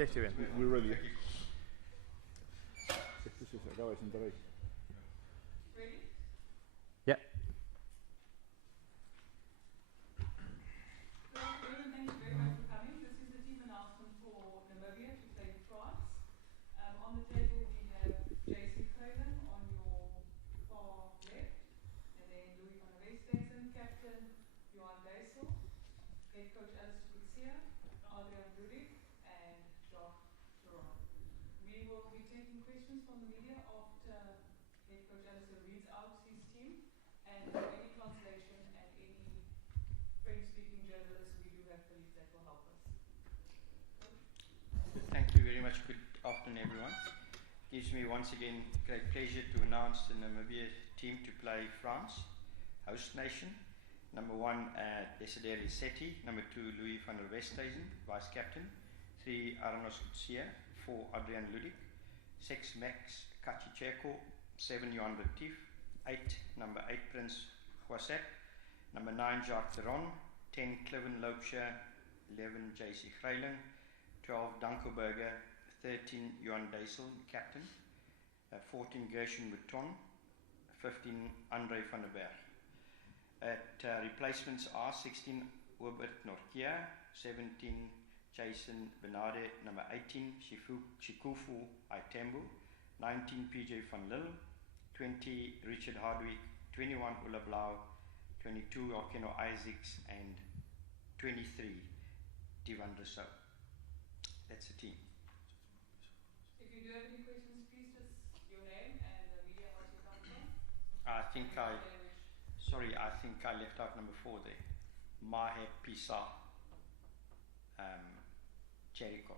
Slecht weer. We're ready. Ready? Yeah. Thank you very much for coming. This is the team announcement for Namibia to play France. On the table we have JC Craven on your far left, and then Louis van der Westhuizen, captain Johan Deysel, head coach Allister Coetzee, Adrian Ludik, and Jacques Turon. We will be taking questions from the media after head coach Allister reads out his team, and for any translation and any French-speaking journalists, we do have colleagues that will help us. Thank you very much. Good afternoon, everyone. Gives me once again great pleasure to announce the Namibia team to play France, host nation. Number 1, Desideri Setti. Number 2, Louis van der Westhuizen, vice captain. 3, Arnos Coetzee. 4, Adrian Ludik. 6, Max Kachicheko. 7, Johan Retief. 8, number 8, Prince Huasep. Number 9, Jacques Theron. 10, Cliven Loubser. 11, JC Greiling. 12, Danko Berger. 13, Johan Deysel, captain. 14, Gershon Mouton. 15, Andre van der Berg. Replacements are 16, Robert Norkia. 17, Jason Bernarde. Number 18, Shikufu Aitembu. 19, PJ van Lille. 20, Richard Hardwick. 21, Ulla Blau. 22, Okeno Isaacs. And 23, Divan Rousseau. That's the team. If you do have any questions, please just your name and the media house you come from. I think I think I left out number 4 there. Mahe Pisa Jericho.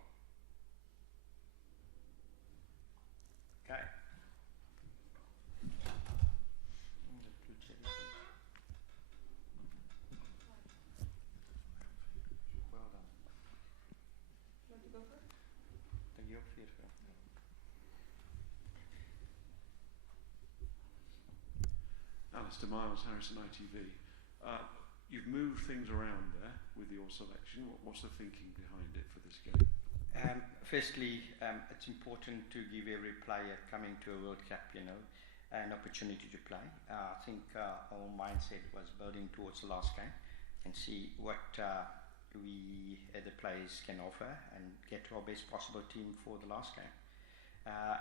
Okay. Well done. You want to go first? Thank you for your Alistair Miles, Harrison ITV. You've moved things around there with your selection. What's the thinking behind it for this game? Firstly, it's important to give every player coming to a World Cup, an opportunity to play. I think our mindset was building towards the last game and see what we, the players, can offer and get to our best possible team for the last game.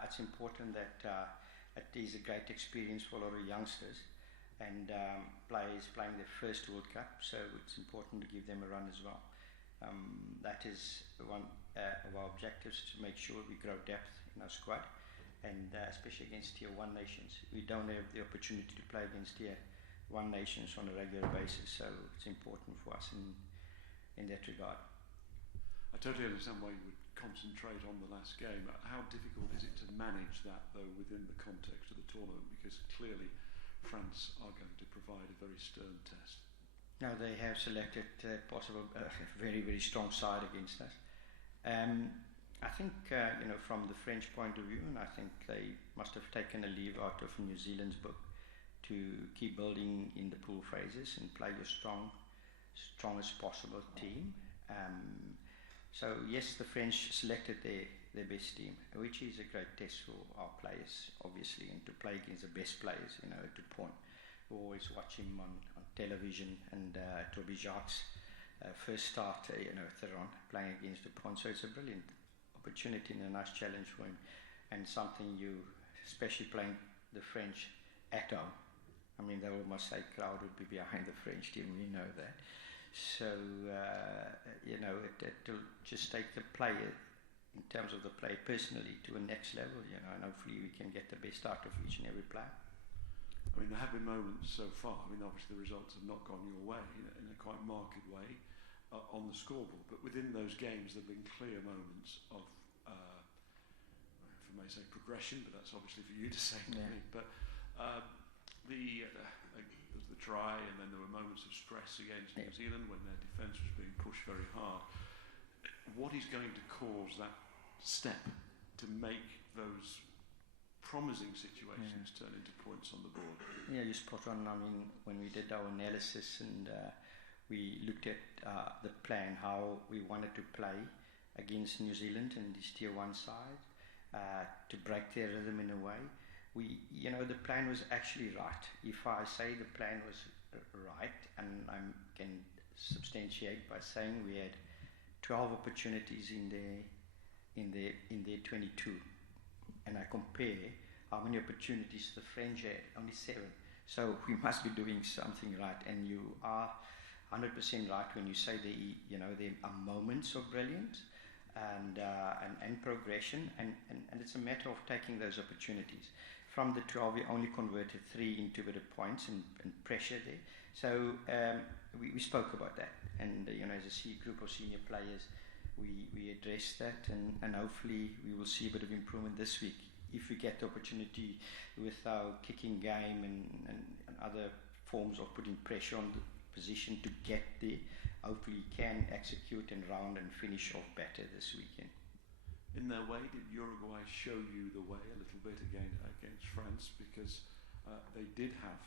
It's important that it is a great experience for a lot of youngsters and players playing their first World Cup, so it's important to give them a run as well. That is one of our objectives, to make sure we grow depth in our squad, and especially against Tier 1 nations. We don't have the opportunity to play against Tier 1 nations on a regular basis, so it's important for us in that regard. I totally understand why you would concentrate on the last game. How difficult is it to manage that, though, within the context of the tournament? Because clearly France are going to provide a very stern test. No, they have selected possible very, very strong side against us. I think, from the French point of view, and I think they must have taken a leaf out of New Zealand's book to keep building in the pool phases and play your strongest possible team. So yes, the French selected their best team, which is a great test for our players, obviously, and to play against the best players, to point. We always watch him on television, and Toby Jacques' first start, Theron, playing against Dupont. So it's a brilliant opportunity and a nice challenge for him, and something especially playing the French at home. I mean, they almost say crowd would be behind the French team, we know that. So, it'll just take the player, in terms of the play personally, to a next level, and hopefully we can get the best out of each and every player. I mean, there have been moments so far. I mean, obviously the results have not gone your way in a quite marked way on the scoreboard, but within those games there have been clear moments of, if I may say, progression, but that's obviously for you to say to me. But the try, and then there were moments of stress against New Zealand when their defence was being pushed very hard. What is going to cause that step to make those promising situations turn into points on the board? Yeah, you spot on. I mean, when we did our analysis and we looked at the plan, how we wanted to play, against New Zealand and this tier 1 side, to break their rhythm in a way. The plan was actually right. If I say the plan was right, and I can substantiate by saying we had 12 opportunities in their 22, and I compare how many opportunities the French had, only 7. So we must be doing something right, and you are 100% right when you say there are moments of brilliance and progression, and it's a matter of taking those opportunities. From the 12, we only converted 3 into better points and pressure there. So we spoke about that, and as a group of senior players, we addressed that, and hopefully we will see a bit of improvement this week. If we get the opportunity with our kicking game and other forms of putting pressure on the position to get there, hopefully can execute and round and finish off better this weekend. In their way, did Uruguay show you the way a little bit against France? Because they did have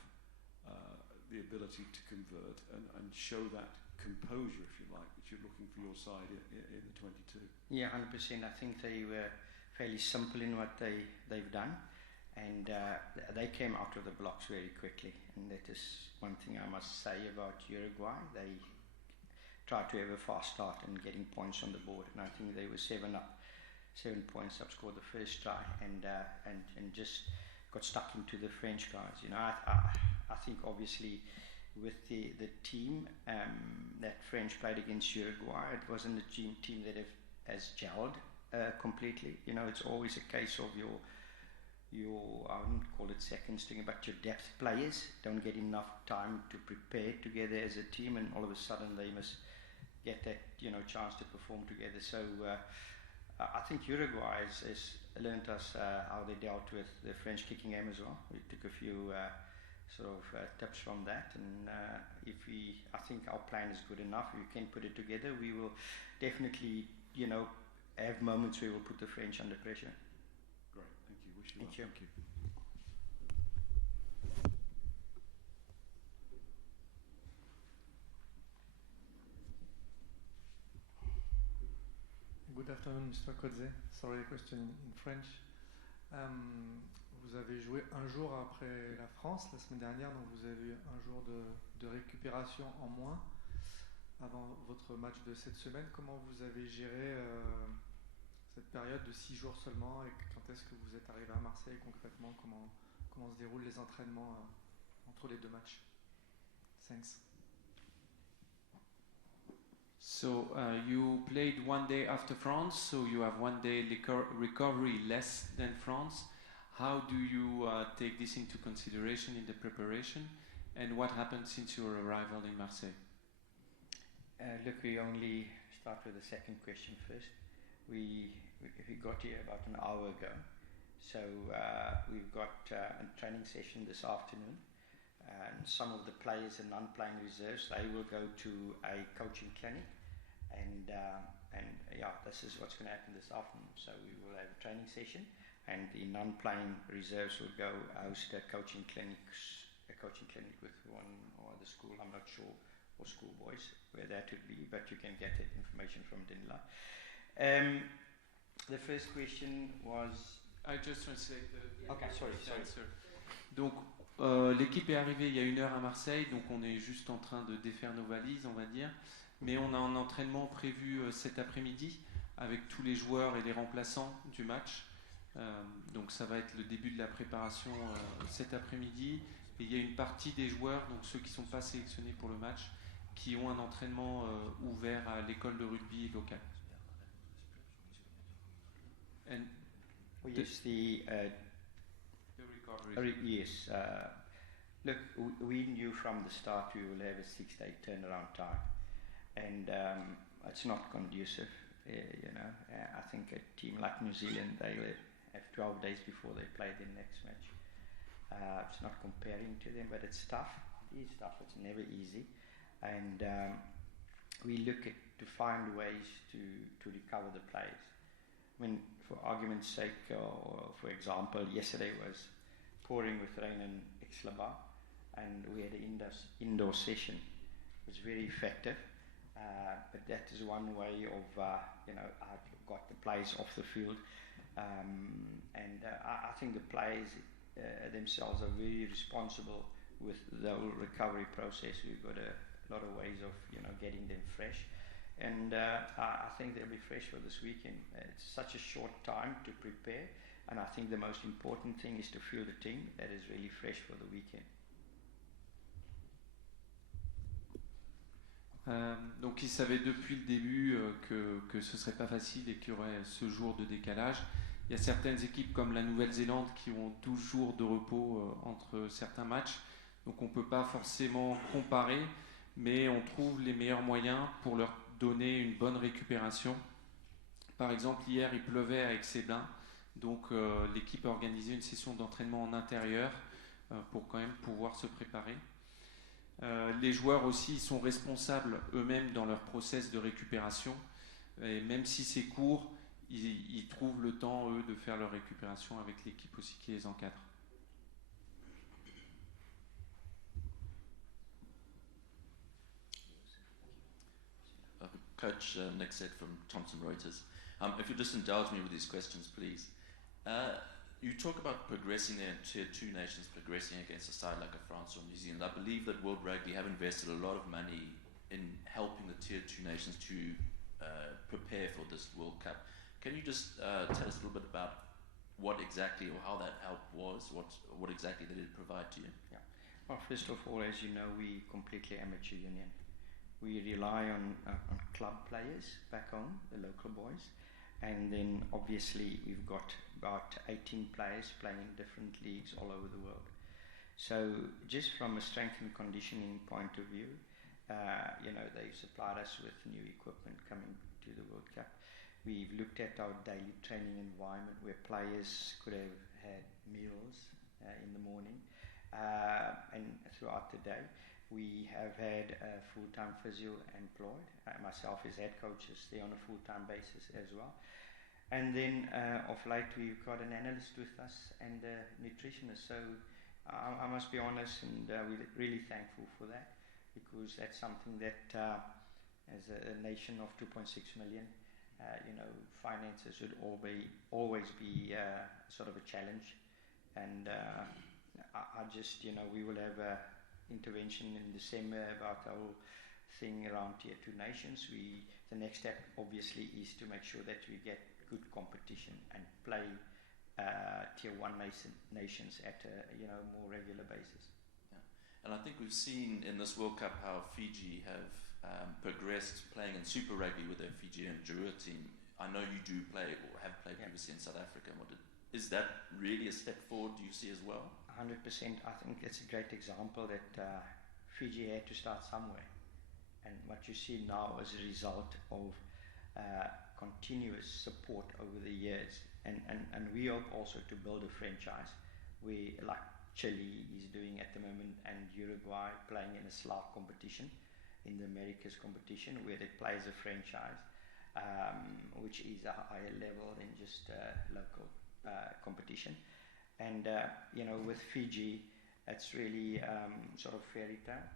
the ability to convert and show that composure, if you like, which you're looking for your side in the 22. Yeah, 100%. I think they were fairly simple in what they've done, and they came out of the blocks very quickly, and that is one thing I must say about Uruguay. They tried to have a fast start and getting points on the board, and I think they were 7 points up, scored the first try, and just got stuck into the French guys. I think obviously with the team that French played against Uruguay, it wasn't a team that has gelled completely. It's always a case of your I wouldn't call it second string, but your depth players don't get enough time to prepare together as a team, and all of a sudden they must get that chance to perform together. So I think Uruguay has learnt us how they dealt with the French kicking game as well. We took a few tips from that, and I think our plan is good enough. If we can put it together, we will definitely have moments where we'll put the French under pressure. Great, thank you. Wish you Thank luck. you. Thank you. Good afternoon, Mr. Coetzee. Sorry, question in French. Vous avez joué un jour après la France la semaine dernière, donc vous avez eu un jour de récupération en moins avant votre match de cette semaine. Comment vous avez géré cette période de 6 jours seulement, et quand est-ce que vous êtes arrivé à Marseille concrètement? Comment se déroulent les entraînements entre les 2 matchs? Thanks. So you played 1 day after France, so you have 1 day recovery less than France. How do you take this into consideration in the preparation, and what happened since your arrival in Marseille? Look, we only start with the second question first. We got here about an hour ago, so we've got a training session this afternoon, and some of the players and non-playing reserves, they will go to a coaching clinic, and this is what's going to happen this afternoon. So we will have a training session, and the non-playing reserves will go host a coaching clinic with one or other school, I'm not sure, or schoolboys, where that would be, but you can get that information from Dinla. The first question was... I just translate the... Okay, sorry. Donc, l'équipe est arrivée il y a 1 heure à Marseille, donc on est juste en train de défaire nos valises, on va dire. Mais on a un entraînement prévu cet après-midi avec tous les joueurs et les remplaçants du match. Donc ça va être le début de la préparation cet après-midi. Et il y a une partie des joueurs, donc ceux qui ne sont pas sélectionnés pour le match, qui ont un entraînement ouvert à l'école de rugby locale. And yes, the recovery. Yes. Look, we knew from the start we will have a 6-day turnaround time, and it's not conducive. I think a team like New Zealand, they have 12 days before they play their next match. It's not comparing to them, but it's tough. It is tough. It's never easy, and we look to find ways to recover the players. I mean, for argument's sake, or for example, yesterday was pouring with rain in Ixlaba, and we had an indoor session. It was very effective, But that is one way of, I've got the players off the field. I think the players themselves are very responsible with the whole recovery process. We've got a lot of ways of, getting them fresh. And I think they'll be fresh for this weekend. It's such a short time to prepare. And I think the most important thing is to feel the team that is really fresh for the weekend. Donc ils savaient depuis le début que ce serait pas facile et qu'il y aurait ce jour de décalage. Il y a certaines équipes comme la Nouvelle-Zélande qui ont 12 jours de repos entre certains matchs. Donc on ne peut pas forcément comparer, mais on trouve les meilleurs moyens pour leur donner une bonne récupération. Par exemple, hier il pleuvait à Aix-les-Bains, donc l'équipe a organisé une session d'entraînement en intérieur pour quand même pouvoir se préparer. Les joueurs aussi sont responsables eux-mêmes dans leur process de récupération, et même si c'est court, ils trouvent le temps, eux, de faire leur récupération avec l'équipe aussi qui les encadre. Coach Nick said from Thomson Reuters. If you'll just indulge me with these questions, please. You talk about progressing there in Tier 2 nations, progressing against a side like a France or New Zealand. I believe that World Rugby have invested a lot of money in helping the Tier 2 nations to prepare for this World Cup. Can you just tell us a little bit about what exactly or how that help was, what exactly they did provide to you? Yeah. Well, first of all, as you know, we completely amateur union. We rely on club players back home, the local boys. And then obviously we've got about 18 players playing in different leagues all over the world. So just from a strength and conditioning point of view, they've supplied us with new equipment coming to the World Cup. We've looked at our daily training environment where players could have had meals in the morning and throughout the day. We have had a full-time physio employed. Myself as head coach is there on a full-time basis as well. And then of late we've got an analyst with us and a nutritionist. So I must be honest, and we're really thankful for that, because that's something that as a nation of 2.6 million, finances should always be sort of a challenge. And I just, we will have a intervention in December about the whole thing around Tier 2 nations. The next step obviously is to make sure that we get good competition and play Tier 1 nations at a more regular basis. Yeah. And I think we've seen in this World Cup how Fiji have progressed playing in Super Rugby with their Fijian Drua team. I know you do play or have played previously in South Africa. Is that really a step forward, do you see as well? 100%. I think it's a great example that Fiji had to start somewhere. And what you see now is a result of continuous support over the years. And we hope also to build a franchise where, like Chile is doing at the moment, and Uruguay playing in a SLAR competition, in the Americas competition, where they play as a franchise, which is a higher level than just local competition. And with Fiji, it's really sort of fairy tale,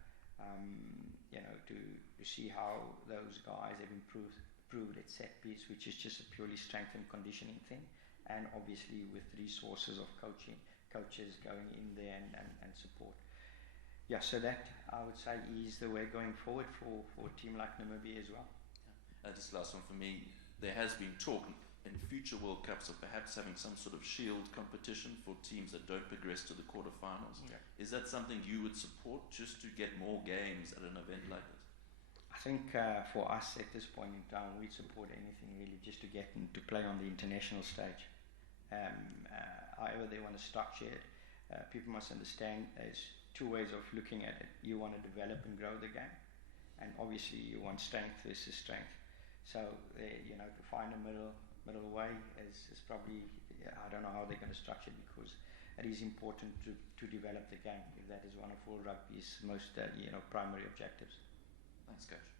to see how those guys have improved at set piece, which is just a purely strength and conditioning thing, and obviously with resources of coaches going in there and support. Yeah, so that I would say is the way going forward for a team like Namibia as well. Yeah. Just last one for me. There has been talk in future World Cups of perhaps having some sort of shield competition for teams that don't progress to the quarterfinals. Yeah. Is that something you would support, just to get more games at an event like this? I think for us at this point in time, we'd support anything really just to get to play on the international stage. However they want to structure it, people must understand there's two ways of looking at it. You want to develop and grow the game, and obviously you want strength versus strength. So to find a middle way is probably, I don't know how they're going to structure it, because it is important to develop the game. If that is one of all rugby's most primary objectives. Thanks, Coach.